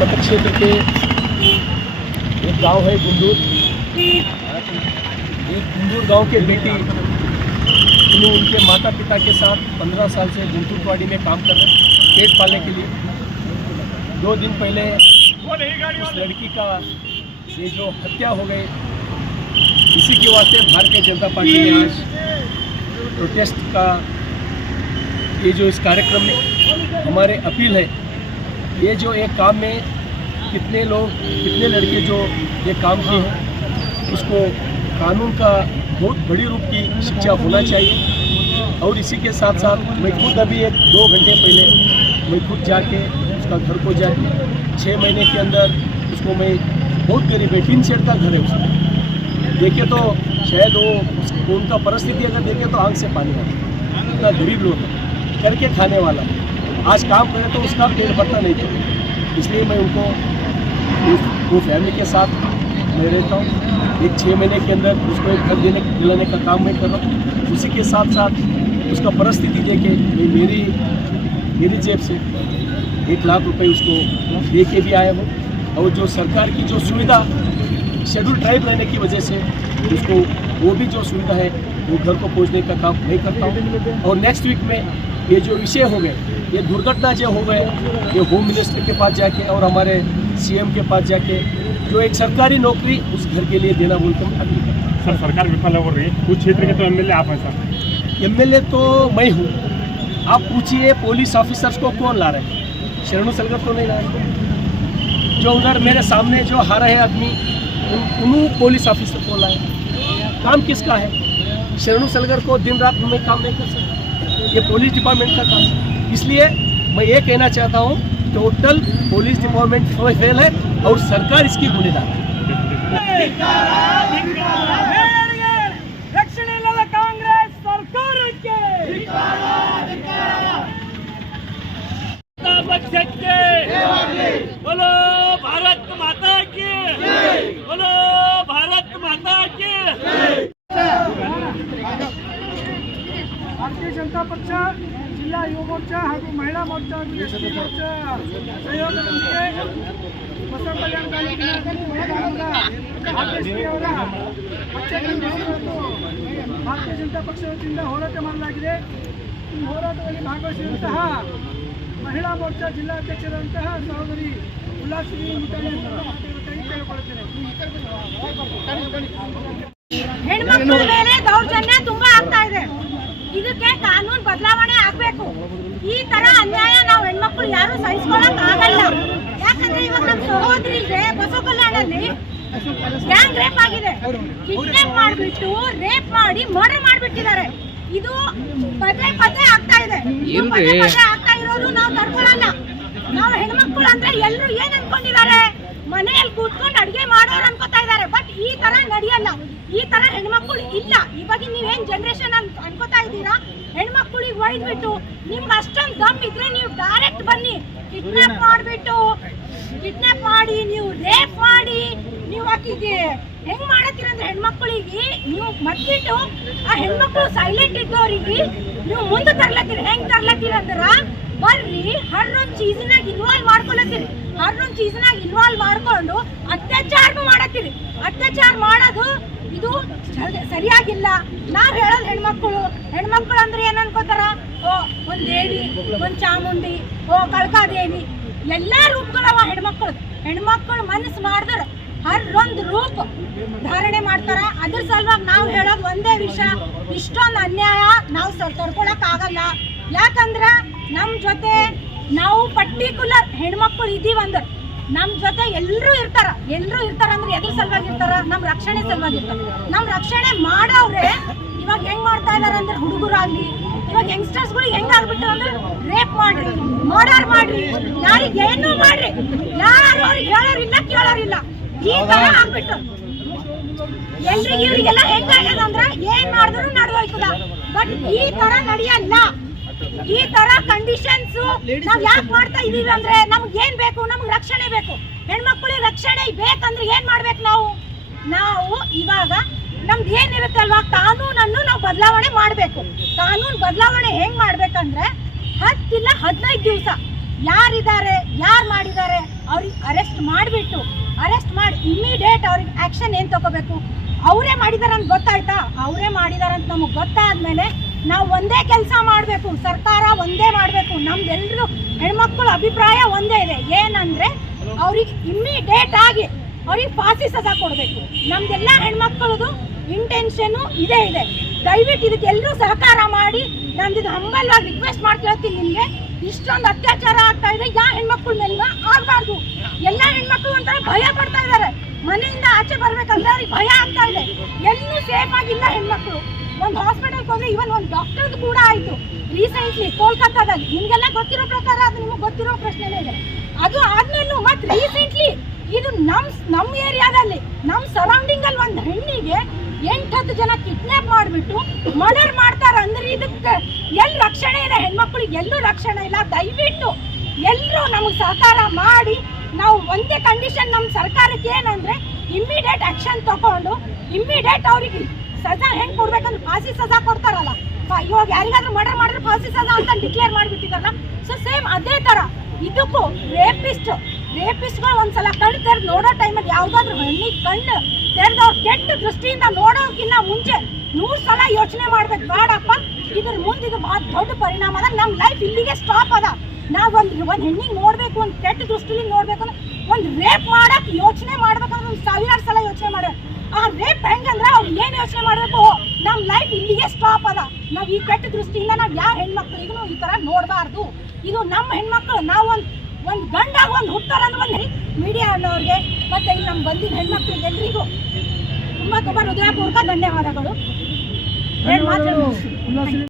मत क्षेत्र के एक गांव है गुंदूर। एक गुंदूर गांव के बेटी उनके माता पिता के साथ 15 साल से गुंटूरवाड़ी में काम कर रहे हैं पेट पालने के लिए। 2 दिन पहले उस लड़की का ये जो हत्या हो गई, इसी के वास्ते भारतीय जनता पार्टी ने आज प्रोटेस्ट का ये जो इस कार्यक्रम में हमारे अपील है, ये जो एक काम में कितने लड़के जो ये काम किए हैं, उसको कानून का बहुत बड़ी रूप की शिक्षा होना चाहिए। और इसी के साथ साथ मैं खुद अभी 2 घंटे पहले मैं खुद जाके उसका घर को जाके 6 महीने के अंदर उसको मैं बहुत गरीब है, 3 शेड का घर है उसका, देखे तो शायद वो उनका परिस्थिति अगर देखे तो आंख से पानी आता, इतना गरीब लोग है, करके खाने वाला आज काम करे तो उसका पेट भरता नहीं था। इसलिए मैं उनको वो फैमिली के साथ मैं रहता हूँ। एक 6 महीने के अंदर उसको एक घर दिलाने का काम मैं कर रहा हूँ। उसी के साथ साथ उसका परिस्थिति देखे मेरी जेब से 1 लाख रुपए उसको दे के भी आया हूँ। और जो सरकार की जो सुविधा शेड्यूल ट्राइब रहने की वजह से उसको वो भी जो सुविधा है वो घर को पहुँचने का काम मैं करता हूँ। और नेक्स्ट वीक में ये जो विषय हो गए, ये दुर्घटना जो हो गए, ये होम मिनिस्टर के पास जाके और हमारे सीएम के पास जाके जो एक सरकारी नौकरी उस घर के लिए देना बोलकर हम अपील करते हैं। सर, सरकार विफल हो रही है, कुछ क्षेत्र के तो एमएलए आप हैं सर। एमएलए तो मैं हूँ, आप पूछिए पुलिस ऑफिसर्स को कौन ला रहे हैं? शरणु सलगर तो नहीं ला रहे। जो उधर मेरे सामने जो हारा है आदमी, उन्होंने पुलिस ऑफिसर को लाए। काम किसका है? शरणु सलगर को दिन रात में काम नहीं कर सकता, ये पुलिस डिपार्टमेंट का काम है। इसलिए मैं ये कहना चाहता हूँ, टोटल पुलिस डिपार्टमेंट फेल है और सरकार इसकी गुनेगार है। रक्षणे इಲ್ಲದ ಕಾಂಗ್ರೆಸ್ ಸರ್ಕಾರಕ್ಕೆ ಪಕ್ಷಕ್ಕೆ बोलो भारत माता की, बोलो भारत माता की। भारतीय जनता पक्ष जिला युवा मोर्चा ಹಾಗೂ ಮಹಿಳಾ ಮೋರ್ಚಾ ಹಾಗೂ ಎಸ್ಟಿ ಮೋರ್ಚಾ ಸಹಯೋಗದೊಂದಿಗೆ ಬಸವ ಕಲ್ಯಾಣ ತಾಲೂಕಿನ ಅವರ ಪಕ್ಷಗಳನ್ನು ಭಾರತೀಯ ಜನತಾ ಪಕ್ಷ ವತಿಯಿಂದ ಹೋರಾಟ ಮಾಡಲಾಗಿದೆ। ಈ ಹೋರಾಟದಲ್ಲಿ ಭಾಗವಹಿಸಿದಂತಹ ಮಹಿಳಾ ಮೋರ್ಚಾ ಜಿಲ್ಲಾಧ್ಯಕ್ಷರಾದಂತಹ ಸಹೋದರಿ ಉಲ್ಲಾಶ್ರೀ ಮುತಾಯಿ ಕೇಳಿಕೊಳ್ಳುತ್ತೇನೆ। ಹೆಣ್ಮಕ್ಳ ಮೇಲೆ ದೌರ್ಜನ್ಯ ತುಂಬಾ ಆಗ್ತಾ ಇದೆ, ಇದಕ್ಕೆ ಕಾನೂನು ಬದಲಾವಣೆ ಆಗ್ಬೇಕು। ಈ ತರ ಅನ್ಯಾಯ ನಾವು ಹೆಣ್ಮಕ್ಳು ಯಾರು ಸಹಿಸ್ಕೊಳಕ್ ಆಗಲ್ಲ। ಯಾಕಂದ್ರೆ ಇವಾಗ ನಮ್ಮ ಸಹೋದರಿಗೆ ಬಸವ ಕಲ್ಯಾಣದಲ್ಲಿ ಗ್ಯಾಂಗ್ ರೇಪ್ ಆಗಿದೆ, ಕಿಡ್ನಾಪ್ ಮಾಡಿಬಿಟ್ಟು ರೇಪ್ ಮಾಡಿ ಮರ್ಡರ್ ಮಾಡಿಬಿಟ್ಟಿದ್ದಾರೆ। ಇದು ಪದೇ ಪದೇ ಆಗ್ತಾ ಇದೆ, ಪದೇ ಪದೇ ಆಗ್ತಾ ಇರೋದು ನಾವು ತಡ್ಕೊಳಲ್ಲ। ನಾವು ಹೆಣ್ಮಕ್ಳು ಅಂದ್ರೆ ಎಲ್ಲರೂ ಏನ್ ಅನ್ಕೊಂಡಿದ್ದಾರೆ, ಮನೆಯಲ್ಲಿ ಕೂತ್ಕೊಂಡು ಅಡಿಗೆ ಮಾಡೋರು ಅನ್ಕೋತಾ ಇದ್ದಾರೆ, ಬಟ್ ಈ ತರ ನಡೆಯಲ್ಲ। ಈ ತರ ಹೆಣ್ಮಕ್ಳು ಇಲ್ಲ। ಇವಾಗ ನೀವೇನ್ ಜನರೇಷನ್ ಅನ್ಕೋತಾ ಇದ್ದೀರಾ, ಹೆಣ್ಮಕ್ಳಿಗೆ ಒಯ್ದ್ಬಿಟ್ಟು ನಿಮ್ಗೆ ಅಷ್ಟೊಂದು ದಮ್ ಇದ್ರೆ ನೀವು ಡೈರೆಕ್ಟ್ ಬನ್ನಿ, ಕಿಡ್ನಾಪ್ ಮಾಡಿ ನೀವು ರೇಪ್ ಮಾಡಿ ನೀವು ಆಕಿಗೆ ಹೆಂಗ್ ಮಾಡತ್ತೀರಂದ್ರೆ ಹೆಣ್ಮಕ್ಳಿಗೆ ನೀವು ಮತ್ಬಿಟ್ಟು ಆ ಹೆಣ್ಮಕ್ಳು ಸೈಲೆಂಟ್ ಇದ್ದವ್ರಿಗೆ ನೀವು ಮುಂದೆ ತರ್ಲತ್ತೀರಿ। ಹೆಂಗ್ ತರ್ಲತ್ತೀರಿ ಅಂದ್ರ ಬರ್ರಿ ಹರ್ರೊಂದ್ ಚೀಸ್ನಾಗ ಇನ್ವಾಲ್ವ್ ಮಾಡ್ಕೊಳತ್ತೀರಿ, ಹರ್ರೊಂದ್ ಚೀಸ್ನಾಗ ಇನ್ವಾಲ್ವ್ ಮಾಡ್ಕೊಂಡು ಅತ್ಯಾಚಾರನು ಮಾಡತ್ತೀರಿ। ಅತ್ಯಾಚಾರ ಮಾಡೋದು ಇದು ಸರಿಯಾಗಿಲ್ಲ। ನಾವ್ ಹೇಳೋದು ಹೆಣ್ಮಕ್ಳು ಅಂದ್ರೆ ಏನ್ ಅನ್ಕೋತಾರ, ಓ ಒಂದ್ ದೇವಿ, ಒಂದ್ ಚಾಮುಂಡಿ, ಓ ಕಳ್ಕಾದೇವಿ, ಎಲ್ಲಾ ರೂಪಗಳವ ಹೆಣ್ಮಕ್ಳು ಮನಸ್ಸು ಮಾಡಿದ್ರೆ ಹರ್ರೊಂದು ರೂಪ ಧಾರಣೆ ಮಾಡ್ತಾರ। ಅದ್ರ ಸಲುವಾಗಿ ನಾವು ಹೇಳೋದು ಒಂದೇ ವಿಷಯ, ಇಷ್ಟೊಂದು ಅನ್ಯಾಯ ನಾವು ತಡ್ಕೊಳಕ್ ಆಗಲ್ಲ। ಯಾಕಂದ್ರ ನಮ್ ಜೊತೆ ನಾವು ಪರ್ಟಿಕ್ಯುಲರ್ ಹೆಣ್ಮಕ್ಳು ಇದೀವಂದ್ರೆ ನಮ್ ಜೊತೆ ಎಲ್ಲರೂ ಇರ್ತಾರ ಅಂದ್ರೆ ಎದ್ರ ಸಲುವಾಗಿ ಇರ್ತಾರ, ನಮ್ ರಕ್ಷಣೆ ಸಲುವಾಗಿ ಇರ್ತಾರ। ನಮ್ ರಕ್ಷಣೆ ಮಾಡೋವ್ರೆ ಇವಾಗ ಹೆಂಗ್ ಮಾಡ್ತಾ ಇದಾರೆ ಅಂದ್ರೆ ಹುಡುಗರಾಗ್ಲಿ, ಇವಾಗ ಯಂಗ್ಸ್ಟರ್ಸ್ ಗಳಿಗೆ ಹೆಂಗ್ ಆಗ್ಬಿಟ್ಟು ಅಂದ್ರೆ ರೇಪ್ ಮಾಡ್ರಿ, ಮರ್ಡರ್ ಮಾಡ್ರಿ, ಯಾರಿಗೆ ಏನೂ ಮಾಡ್ರಿ, ಯಾರು ಅವ್ರಿಗೆ ಹೇಳೋರಿಲ್ಲ ಕೇಳೋರಿಲ್ಲ, ಈ ತರ ಆಗ್ಬಿಟ್ಟು ಎಲ್ರಿಗೆ ಇವ್ರಿಗೆಲ್ಲ ಹೆಂಗಾಗ್ಯದ ಅಂದ್ರೆ ಏನ್ ಮಾಡಿದ್ರು ನಡೆದೋಯ್ತದ। ಬಟ್ ಈ ತರ ನಡೆಯಲ್ಲ। ಈ ತರ ಕಂಡೀಷನ್ಸ್ ನಾವ್ ಯಾಕೆ ಮಾಡ್ತಾ ಇದೀವಿ ಅಂದ್ರೆ ನಮ್ಗೆ ಏನ್ ಬೇಕು, ನಮ್ಗೆ ರಕ್ಷಣೆ ಬೇಕು। ಹೆಣ್ಮಕ್ಳಿಗೆ ರಕ್ಷಣೆ ಬೇಕಂದ್ರೆ ಏನ್ ಮಾಡ್ಬೇಕು ನಾವು ಇವಾಗ ನಮ್ದು ಏನಿರುತ್ತೆ ಅಲ್ವಾ, ಕಾನೂನನ್ನು ನಾವು ಬದಲಾವಣೆ ಮಾಡ್ಬೇಕು। ಕಾನೂನು ಬದಲಾವಣೆ ಹೆಂಗ್ ಮಾಡ್ಬೇಕಂದ್ರೆ 10 ಇಲ್ಲ 15 ದಿವಸ ಯಾರಿದ್ದಾರೆ, ಯಾರು ಮಾಡಿದ್ದಾರೆ ಅವ್ರಿಗೆ ಅರೆಸ್ಟ್ ಮಾಡಿ ಇಮಿಡಿಯೇಟ್ ಅವ್ರಿಗೆ ಆಕ್ಷನ್ ಏನು ತಗೋಬೇಕು. ಅವರೇ ಮಾಡಿದಾರೆ ಅಂತ ಗೊತ್ತಾಯ್ತಾ, ಅವರೇ ಮಾಡಿದಾರೆ ಅಂತ ನಮಗೆ ಗೊತ್ತಾದ್ಮೇಲೆ ನಾವು ಒಂದೇ ಕೆಲಸ ಮಾಡಬೇಕು, ಸರ್ಕಾರ ಒಂದೇ ಮಾಡಬೇಕು. ನಮ್ದೆಲ್ಲರೂ ಹೆಣ್ಮಕ್ಳ ಅಭಿಪ್ರಾಯ ಒಂದೇ ಇದೆ, ಏನಂದ್ರೆ ಅವ್ರಿಗೆ ಇಮಿಡಿಯೇಟ್ ಆಗಿ ಅವ್ರಿಗೆ ಫಾಸಿ ಸಜಾ ಕೊಡಬೇಕು. ನಮ್ದೆಲ್ಲ ಹೆಣ್ಮಕ್ಳದು ಇಂಟೆನ್ಷನ್ ಇದೇ ಇದೆ. ದಯವಿಟ್ಟು ಇದಕ್ಕೆ ಎಲ್ಲರೂ ಸಹಕಾರ ಮಾಡಿ. ನಾನು ಇದು ಹಂಬಲವಾಗಿ ರಿಕ್ವೆಸ್ಟ್ ಮಾಡ್ತಿರ್ತೀನಿ ನಿಮಗೆ. ಇಷ್ಟೊಂದು ಅತ್ಯಾಚಾರ ಆಗ್ತಾ ಇದೆ, ಯಾವ ಹೆಣ್ಮಕ್ಳ ಮೇಲೆ ಆಗಬಾರ್ದು. ಎಲ್ಲ ಹೆಣ್ಮಕ್ಳು ಒಂಥರ ಭಯ ಪಡ್ತಾ ಇದ್ದಾರೆ, ಮನೆಯಿಂದ ಆಚೆ ಬರ್ಬೇಕಂದ್ರೆ ಅವ್ರಿಗೆ ಭಯ ಆಗ್ತಾ ಇದೆ. ಎಲ್ಲೂ ಸೇಫ್ ಆಗಿಲ್ಲ ಹೆಣ್ಮಕ್ಳು. ಒಂದು ಹಾಸ್ಪಿಟಲ್ಗೆ ಹೋದ್ರೆ ಇವನ್ ಒಂದು ಡಾಕ್ಟರ್ದು ಕೂಡ ಆಯ್ತು ರೀಸೆಂಟ್ಲಿ ಕೋಲ್ಕತ್ತಾದಲ್ಲಿ. ನಿಮ್ಗೆಲ್ಲ ಗೊತ್ತಿರೋ ಪ್ರಕಾರ ಅದು ನಿಮಗೆ ಗೊತ್ತಿರೋ ಪ್ರಶ್ನೆನೇ ಇದೆ. ಅದು ಆದ್ಮೇಲೂ ಮತ್ತೆ ರೀಸೆಂಟ್ಲಿ ಇದು ನಮ್ಮ ಏರಿಯಾದಲ್ಲಿ ನಮ್ಮ ಸರೌಂಡಿಂಗ್ ಅಲ್ಲಿ ಒಂದು ಹೆಣ್ಣಿಗೆ 8-10 ಜನ ಕಿಡ್ನಾಪ್ ಮಾಡಿಬಿಟ್ಟು ಮರ್ಡರ್ ಮಾಡ್ತಾರೆ. ಅಂದ್ರೆ ಇದಕ್ಕೆ ಎಲ್ಲಿ ರಕ್ಷಣೆ ಇದೆ? ಹೆಣ್ಮಕ್ಳಿಗೆ ಎಲ್ಲೂ ರಕ್ಷಣೆ ಇಲ್ಲ. ದಯವಿಟ್ಟು ಎಲ್ಲರೂ ನಮಗೆ ಸಹಕಾರ ಮಾಡಿ. ನಾವು ಒಂದೇ ಕಂಡೀಷನ್ ನಮ್ಮ ಸರ್ಕಾರಕ್ಕೆ ಏನಂದ್ರೆ ಇಮಿಡಿಯೇಟ್ ಆಕ್ಷನ್ ತಗೊಂಡು ಇಮಿಡಿಯೇಟ್ ಅವ್ರಿಗೆ ಸಜಾ ಹೆಂಗ್ ಕೊಡ್ಬೇಕಂದ್ರೆ ಫಾಸಿ ಸಜಾ ಕೊಡ್ತಾರಲ್ಲ, ಇವಾಗ ಯಾರಿಗಾದ್ರೂ ಮರ್ಡರ್ ಮಾಡಿದ್ರೆ ಫಾಸಿ ಸಜಾ ಅಂತ ಡಿಕ್ಲೇರ್ ಮಾಡಿಬಿಟ್ಟಿದಾರಲ್ಲ, ಸೊ ಸೇಮ್ ಅದೇ ತರ ಇದಕ್ಕೂ ರೇಪಿಸ್ಟ್ಗಳು ಒಂದ್ಸಲ ಕಣ್ಣು ತೆರೆದು ನೋಡೋ ಟೈಮಲ್ಲಿ ಯಾವ್ದಾದ್ರು ಹೆಣ್ಣಿಗೆ ಕಣ್ಣು ತೆರೆದು ಅವ್ರು ಕೆಟ್ಟ ದೃಷ್ಟಿಯಿಂದ ನೋಡೋಕ್ಕಿಂತ ಮುಂಚೆ 100 ಸಲ ಯೋಚನೆ ಮಾಡ್ಬೇಕು. ಬೇಡಪ್ಪ, ಇದ್ರ ಮುಂದೆ ಇದು ಬಹಳ ದೊಡ್ಡ ಪರಿಣಾಮ ಅದ, ನಮ್ಮ ಲೈಫ್ ಇಲ್ಲಿಗೆ ಸ್ಟಾಪ್ ಅದ. ನಾವು ಒಂದು ಹೆಣ್ಣಿಗೆ ನೋಡ್ಬೇಕು, ಒಂದು ಕೆಟ್ಟ ದೃಷ್ಟಿಲಿ ನೋಡ್ಬೇಕಂದ್ರೆ ಒಂದು ರೇಪ್ ಮಾಡಕ್ ಯೋಚನೆ ಮಾಡ್ಬೇಕಂದ್ರೆ 1000 ಸಲ ಯೋಚನೆ ಮಾಡ್ಬೇಕು. ಆ ರೇಪ್ ಹೆಂಗಂದ್ರೆ ಅವ್ರು ಏನ್ ಯೋಚನೆ ಮಾಡ್ಬೇಕು, ನಮ್ಮ ಲೈಫ್ ಇಲ್ಲಿಗೆ ಸ್ಟಾಪ್ ಅದ. ನಾವ್ ಈ ಕೆಟ್ಟ ದೃಷ್ಟಿಯಿಂದ ನಾವ್ ಯಾವ ಹೆಣ್ಮಕ್ಳಿಗೂ ಈ ತರ ನೋಡಬಾರ್ದು. ಇದು ನಮ್ಮ ಹೆಣ್ಮಕ್ಳು. ನಾವು ಒಂದು ಗಂಡಾಗ ಒಂದು ಹುಟ್ಟಾರ ಅಂದ್ರೆ ಮೀಡಿಯಾ ಅನ್ನೋರಿಗೆ ಮತ್ತೆ ಇಲ್ಲಿ ನಮ್ಮ ಬಂದಿದ್ದ ಹೆಣ್ಮಕ್ಳಿಗೆ ಎಲ್ರಿಗೂ ತುಂಬಾ ಹೃದಯಪೂರ್ವಕ ಧನ್ಯವಾದಗಳು.